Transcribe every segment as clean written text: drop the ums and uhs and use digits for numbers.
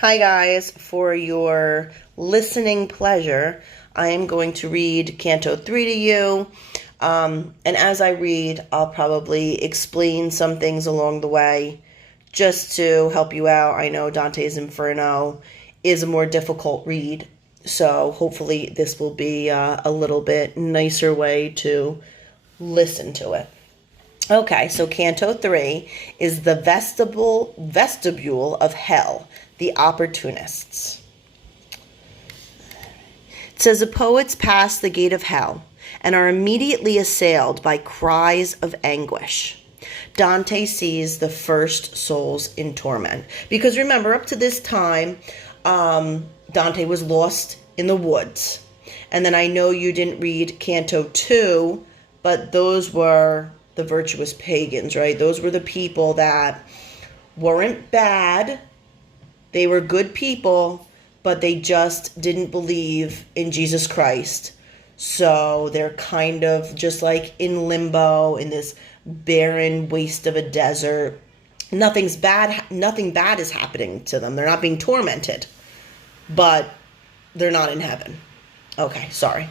Hi guys, for your listening pleasure, I am going to read Canto 3 to you. And as I read, I'll probably explain some things along the way just to help you out. I know Dante's Inferno is a more difficult read, so hopefully this will be a little bit nicer way to listen to it. Okay, so Canto 3 is the vestibule of hell, the opportunists. It says the poets pass the gate of hell and are immediately assailed by cries of anguish. Dante sees the first souls in torment. Because remember, up to this time, Dante was lost in the woods. And then I know you didn't read Canto 2, but those were the virtuous pagans, right? Those were the people that weren't bad. They were good people, but they just didn't believe in Jesus Christ. So they're kind of just like in limbo, in this barren waste of a desert. Nothing bad is happening to them. They're not being tormented, but they're not in heaven. Okay, sorry.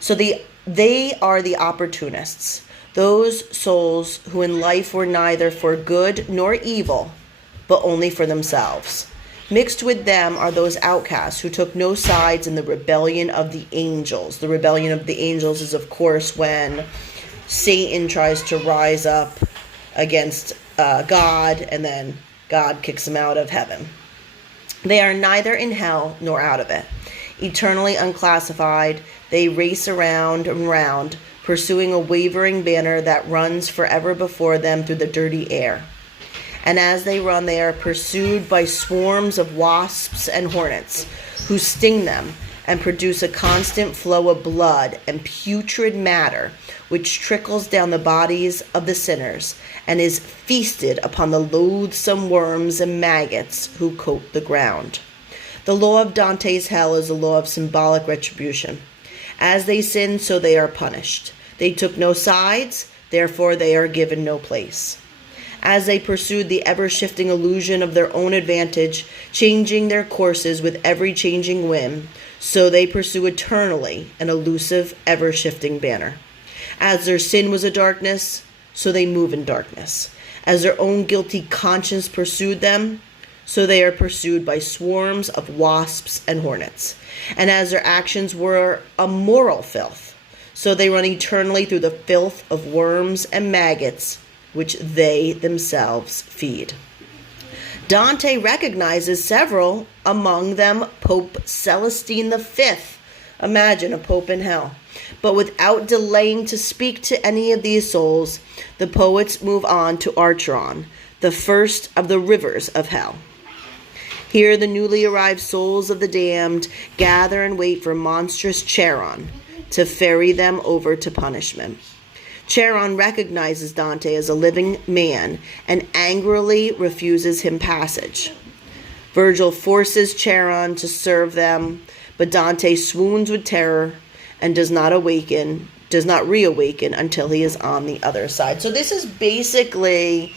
So they are the opportunists. Those souls who in life were neither for good nor evil, but only for themselves. Mixed with them are those outcasts who took no sides in the rebellion of the angels. The rebellion of the angels is, of course, when Satan tries to rise up against God, and then God kicks him out of heaven. They are neither in hell nor out of it. Eternally unclassified, they race around and round, pursuing a wavering banner that runs forever before them through the dirty air. And as they run, they are pursued by swarms of wasps and hornets, who sting them and produce a constant flow of blood and putrid matter, which trickles down the bodies of the sinners and is feasted upon the loathsome worms and maggots who coat the ground. The law of Dante's hell is a law of symbolic retribution. As they sin, so they are punished. They took no sides, therefore they are given no place. As they pursued the ever-shifting illusion of their own advantage, changing their courses with every changing whim, so they pursue eternally an elusive, ever-shifting banner. As their sin was a darkness, so they move in darkness. As their own guilty conscience pursued them, so they are pursued by swarms of wasps and hornets. And as their actions were a moral filth, so they run eternally through the filth of worms and maggots, which they themselves feed. Dante recognizes several, among them Pope Celestine V. Imagine a pope in hell. But without delaying to speak to any of these souls, the poets move on to Acheron, the first of the rivers of hell. Here the newly arrived souls of the damned gather and wait for monstrous Charon to ferry them over to punishment. Charon recognizes Dante as a living man and angrily refuses him passage. Virgil forces Charon to serve them, but Dante swoons with terror and does not reawaken until he is on the other side. So this is basically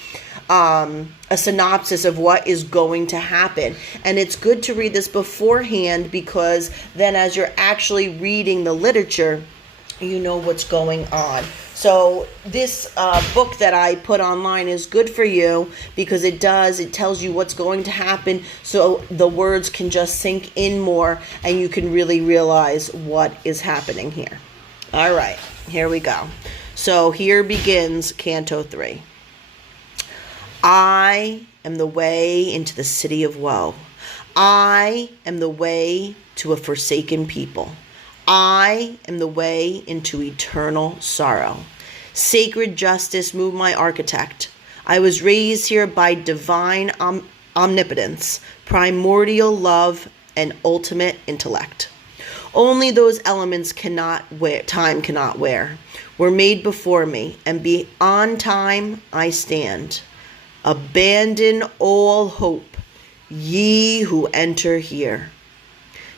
a synopsis of what is going to happen. And it's good to read this beforehand, because then as you're actually reading the literature, you know what's going on. So this book that I put online is good for you because it tells you what's going to happen, so the words can just sink in more and you can really realize what is happening here. All right, here we go. So here begins Canto 3. I am the way into the city of woe. I am the way to a forsaken people. I am the way into eternal sorrow. Sacred justice, move my architect. I was raised here by divine omnipotence, primordial love, and ultimate intellect. Only those elements time cannot wear were made before me, and beyond time I stand. Abandon all hope, ye who enter here.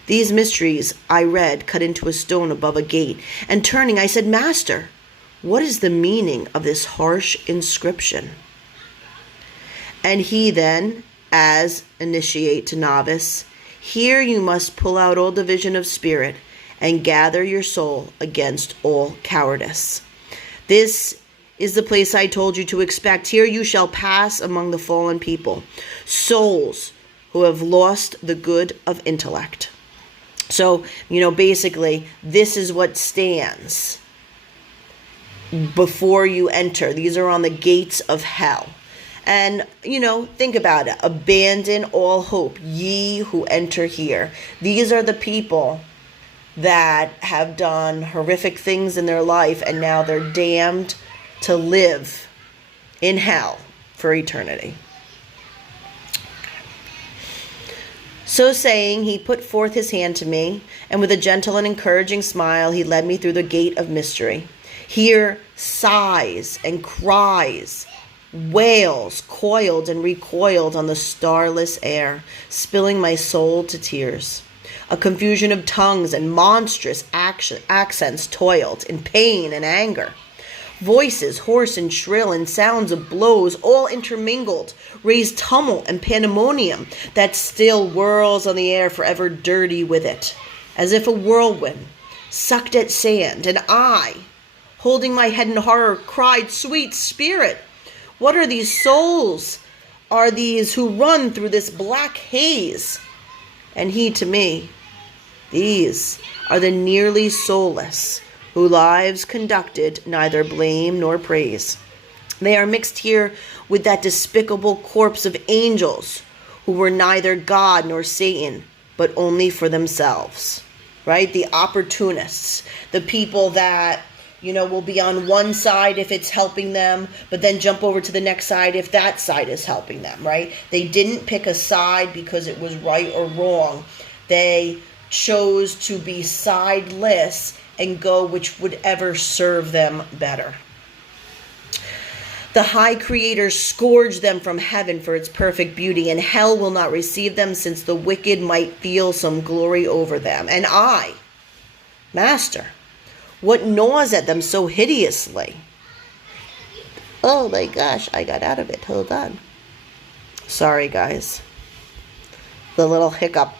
These mysteries I read cut into a stone above a gate, and turning I said, Master, what is the meaning of this harsh inscription? And he then, as initiate to novice, here you must pull out all division of spirit and gather your soul against all cowardice. This is the place I told you to expect. Here you shall pass among the fallen people, souls who have lost the good of intellect. So, basically, this is what stands before you enter. These are on the gates of hell. And, think about it. Abandon all hope, ye who enter here. These are the people that have done horrific things in their life, and now they're damned to live in hell for eternity. So saying, he put forth his hand to me, and with a gentle and encouraging smile, he led me through the gate of mystery. Here, sighs and cries, wails coiled and recoiled on the starless air, spilling my soul to tears. A confusion of tongues and monstrous accents toiled in pain and anger. Voices, hoarse and shrill, and sounds of blows, all intermingled, raised tumult and pandemonium that still whirls on the air, forever dirty with it, as if a whirlwind sucked at sand. And I, holding my head in horror, cried, "Sweet Spirit, what are these souls? Are these who run through this black haze?" And he to me, "These are the nearly soulless, whose lives conducted neither blame nor praise. They are mixed here with that despicable corpse of angels who were neither God nor Satan, but only for themselves." Right? The opportunists, the people that, will be on one side if it's helping them, but then jump over to the next side if that side is helping them, right? They didn't pick a side because it was right or wrong. They chose to be sideless and go which would ever serve them better. The high Creator scourged them from heaven for its perfect beauty, and hell will not receive them, since the wicked might feel some glory over them. And I, Master, what gnaws at them so hideously? Oh my gosh, I got out of it. Hold on. Sorry, guys. The little hiccup.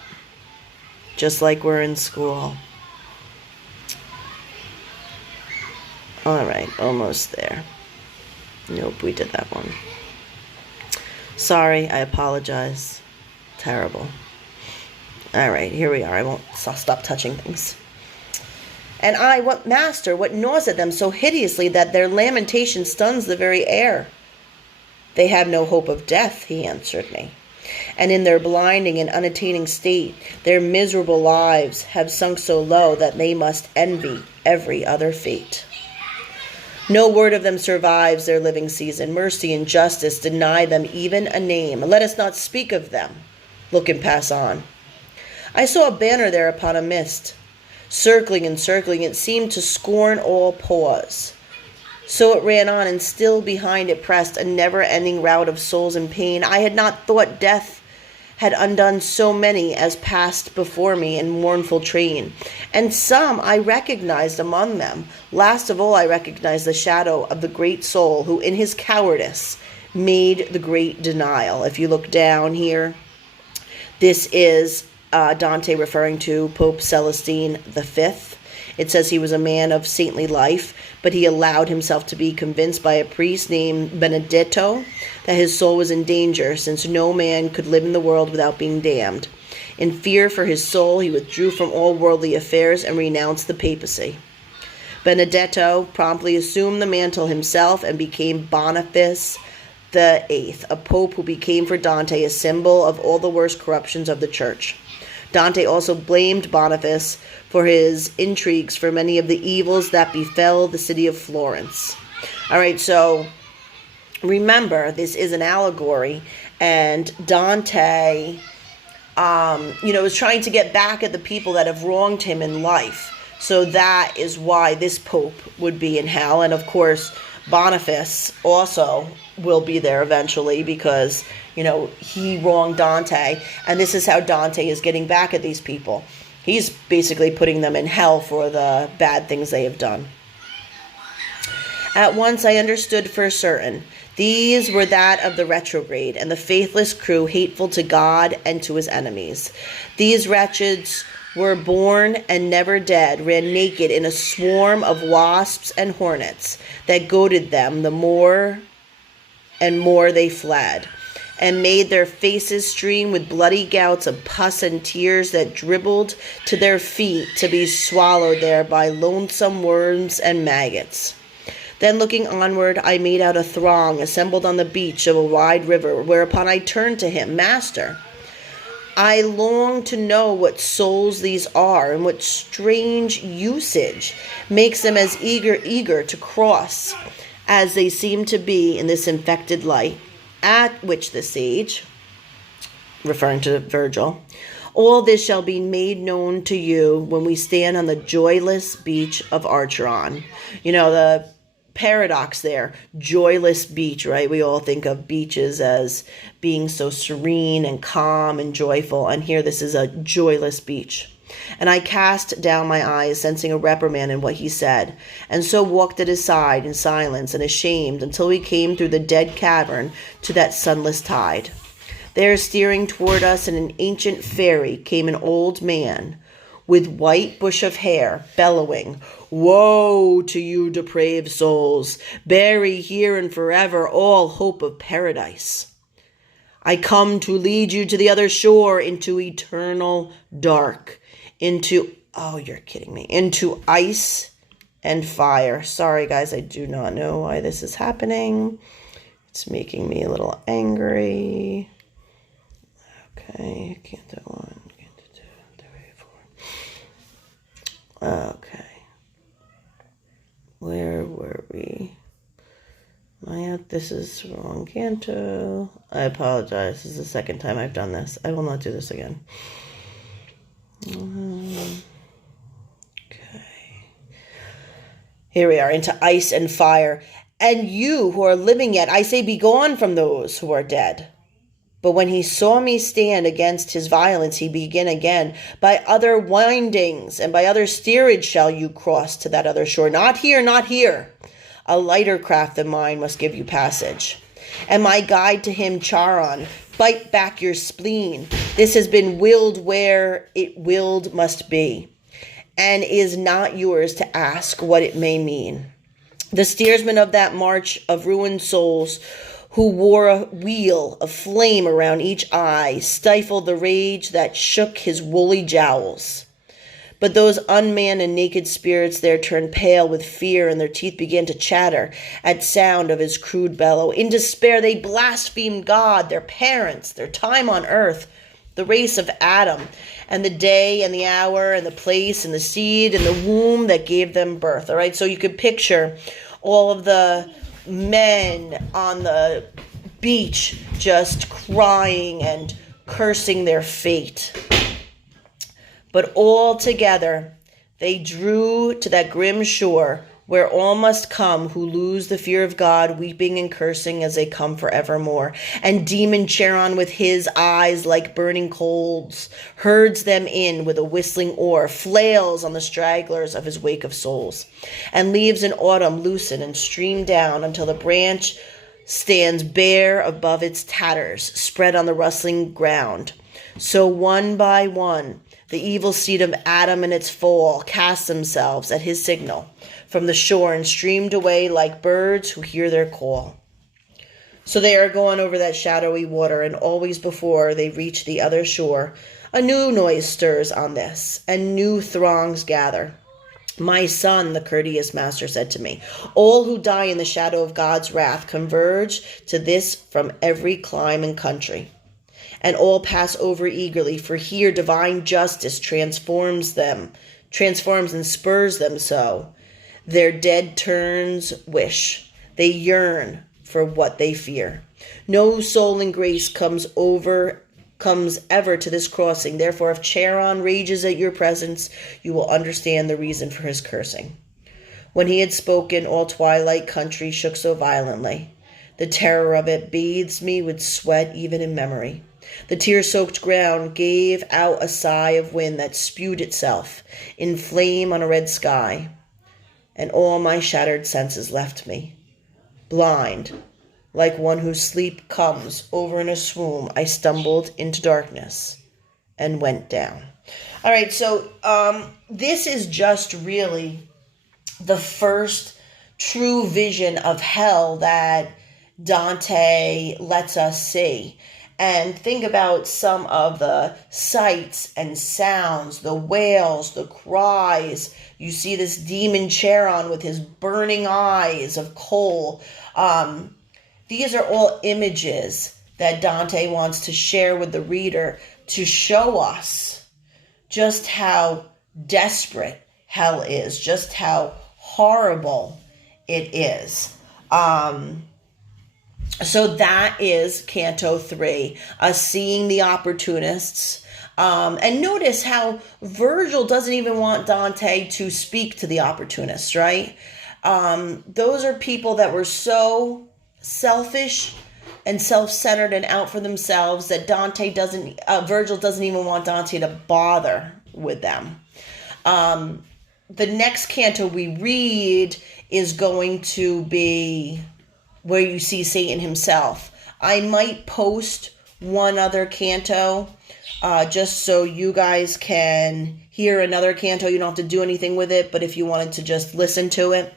Just like we're in school. All right, almost there. Nope, we did that one. Sorry, I apologize. Terrible. All right, here we are. I'll stop touching things. And I, Master, what gnaws at them so hideously that their lamentation stuns the very air? They have no hope of death, he answered me. And in their blinding and unattaining state, their miserable lives have sunk so low that they must envy every other fate. No word of them survives their living season. Mercy and justice deny them even a name. Let us not speak of them. Look and pass on. I saw a banner there upon a mist. Circling and circling, it seemed to scorn all pause. So it ran on, and still behind it pressed a never-ending rout of souls in pain. I had not thought death had undone so many as passed before me in mournful train. And some I recognized among them. Last of all, I recognized the shadow of the great soul who in his cowardice made the great denial. If you look down here, this is Dante referring to Pope Celestine V. It says he was a man of saintly life, but he allowed himself to be convinced by a priest named Benedetto that his soul was in danger, since no man could live in the world without being damned. In fear for his soul, he withdrew from all worldly affairs and renounced the papacy. Benedetto promptly assumed the mantle himself and became Boniface VIII, a pope who became for Dante a symbol of all the worst corruptions of the church. Dante also blamed Boniface for his intrigues for many of the evils that befell the city of Florence. All right, so remember, this is an allegory, and Dante, is trying to get back at the people that have wronged him in life. So that is why this pope would be in hell. And of course, Boniface also will be there eventually because, he wronged Dante. And this is how Dante is getting back at these people. He's basically putting them in hell for the bad things they have done. At once I understood for certain These were that of the retrograde and the faithless crew, hateful to God and to his enemies. These wretches were born and never dead, ran naked in a swarm of wasps and hornets that goaded them the more and more they fled, and made their faces stream with bloody gouts of pus and tears that dribbled to their feet to be swallowed there by loathsome worms and maggots. Then looking onward, I made out a throng assembled on the beach of a wide river, whereupon I turned to him, Master, I long to know what souls these are, and what strange usage makes them as eager to cross as they seem to be in this infected light, at which the sage, referring to Virgil, all this shall be made known to you when we stand on the joyless beach of Acheron. You know, the paradox there, joyless beach, right? We all think of beaches as being so serene and calm and joyful, and here this is a joyless beach. And I cast down my eyes, sensing a reprimand in what he said, and so walked at his side in silence and ashamed until we came through the dead cavern to that sunless tide. There, steering toward us in an ancient ferry, came an old man with white bush of hair, bellowing, Woe to you, depraved souls! Bury here and forever all hope of paradise. I come to lead you to the other shore, into eternal dark, into ice and fire. Sorry, guys, I do not know why this is happening. It's making me a little angry. Okay, Canto 1, Canto 2, 3, 4. Okay. Where were we? This is wrong canto. I apologize. This is the second time I've done this. I will not do this again. Okay. Here we are, into ice and fire. And you who are living yet, I say, be gone from those who are dead. But when he saw me stand against his violence, he began again. By other windings and by other steerage shall you cross to that other shore. Not here, not here. A lighter craft than mine must give you passage. And my guide to him, Charon, bite back your spleen. This has been willed where it willed must be, and is not yours to ask what it may mean. The steersman of that march of ruined souls, who wore a wheel of flame around each eye, stifled the rage that shook his woolly jowls. But those unmanned and naked spirits there turned pale with fear, and their teeth began to chatter at sound of his crude bellow. In despair they blasphemed God, their parents, their time on earth, the race of Adam, and the day and the hour and the place and the seed and the womb that gave them birth. All right, so you could picture all of the men on the beach just crying and cursing their fate. But all together they drew to that grim shore where all must come who lose the fear of God, weeping and cursing as they come forevermore. And demon Charon with his eyes like burning coals herds them in with a whistling oar, flails on the stragglers of his wake of souls, and leaves in autumn loosen and stream down until the branch stands bare above its tatters, spread on the rustling ground. So one by one, the evil seed of Adam and its fall cast themselves at his signal from the shore and streamed away like birds who hear their call. So they are going over that shadowy water, and always before they reach the other shore, a new noise stirs on this, and new throngs gather. My son, the courteous master said to me, all who die in the shadow of God's wrath converge to this from every clime and country. And all pass over eagerly, for here divine justice transforms and spurs them so. Their dead turns wish. They yearn for what they fear. No soul in grace comes ever to this crossing. Therefore, if Charon rages at your presence, you will understand the reason for his cursing. When he had spoken, all twilight country shook so violently. The terror of it bathes me with sweat even in memory. The tear-soaked ground gave out a sigh of wind that spewed itself in flame on a red sky, and all my shattered senses left me, blind, Like one whose sleep comes over in a swoon, I stumbled into darkness and went down. All right, so this is just really the first true vision of hell that Dante lets us see. And think about some of the sights and sounds, the wails, the cries. You see this demon Charon with his burning eyes of coal. These are all images that Dante wants to share with the reader to show us just how desperate hell is, just how horrible it is. So that is Canto 3, seeing the opportunists. And notice how Virgil doesn't even want Dante to speak to the opportunists, right? Those are people that were so selfish and self-centered and out for themselves that Virgil doesn't even want Dante to bother with them. The next canto we read is going to be where you see Satan himself. I might post one other canto just so you guys can hear another canto. You don't have to do anything with it, but if you wanted to just listen to it.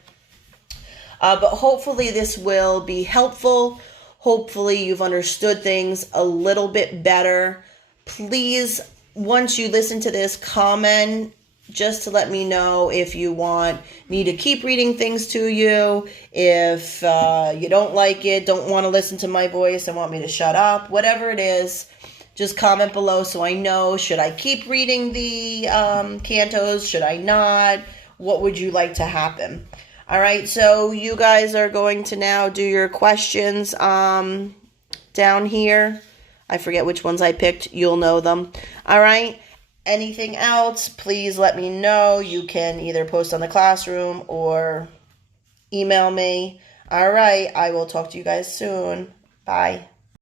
But hopefully this will be helpful. Hopefully you've understood things a little bit better. Please, once you listen to this, comment just to let me know if you want me to keep reading things to you. If you don't like it, don't want to listen to my voice and want me to shut up, whatever it is, just comment below so I know. Should I keep reading the cantos? Should I not? What would you like to happen? All right, so you guys are going to now do your questions down here. I forget which ones I picked. You'll know them. All right. Anything else, please let me know. You can either post on the classroom or email me. All right, I will talk to you guys soon. Bye.